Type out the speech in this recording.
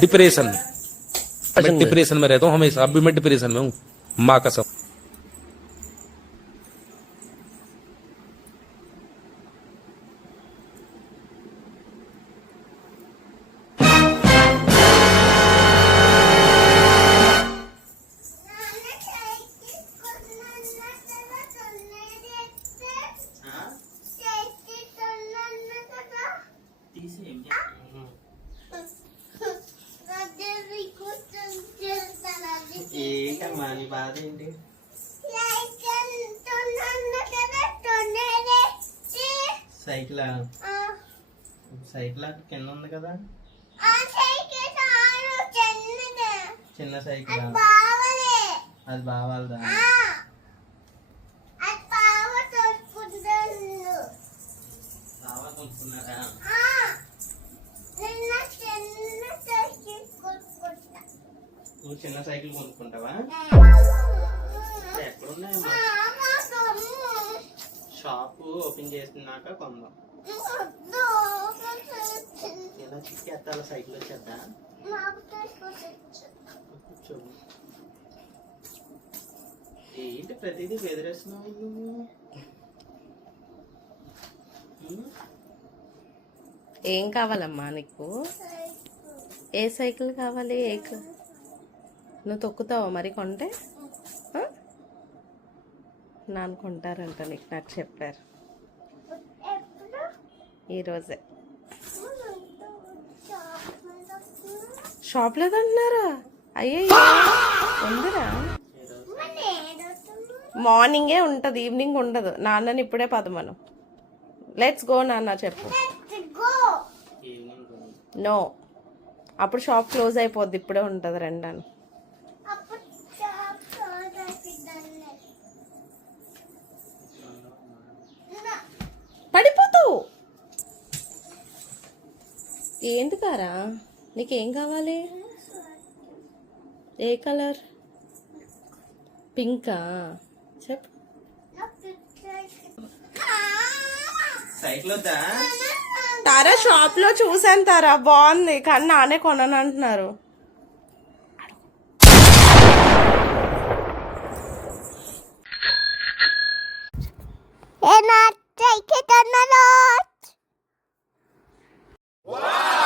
Depression, मैं depression में रहता हूँ हमेशा, अभी मैं डिप्रेशन में हूँ, माँ कसम। ఏంటమ్మా నీ బాధ ఏంటి? సైకిల్ సైకిల్ కింద ఉంది కదా, చిన్న సైకిల్ అది బావాలదా? బావా కొనుక్కున్నారా? నువ్వు చిన్న సైకిల్ కొనుక్కుంటావా? ఎక్కడున్నాయమ్మా? షాపు ఓపెన్ చేసినాక కొందాం. ఎలా చిక్కేస్తాల సైకిల్ వచ్చేద్దా? ఏంటి ప్రతిదీ బెదిరేస్తున్నావు నువ్వు? ఏం కావాలమ్మా నీకు? ఏ సైకిల్ కావాలి? నువ్వు తొక్కుతావా మరి కొంటే? నాన్న కొంటారంట నీకు, నాకు చెప్పారు ఈరోజే. షాప్ లేదంటున్నారా? అయ్యో ఉందిరా, మార్నింగే ఉంటుంది, ఈవినింగ్ ఉండదు. నాన్నని ఇప్పుడే పదమను. లెట్స్ గో నాన్న చెప్పు. నో, అప్పుడు షాప్ క్లోజ్ అయిపోద్ది, ఇప్పుడే ఉంటుంది రెండాను. పడిపోతావు. ఏంటి కారా, నీకేం కావాలి? ఏ కలర్? పింకా? చెప్పు. సైకిల్ వద్దా? తారా షాప్ లో చూసాను తారా, బాగుంది కానీ నానే కొనను అంటున్నారు. Wow!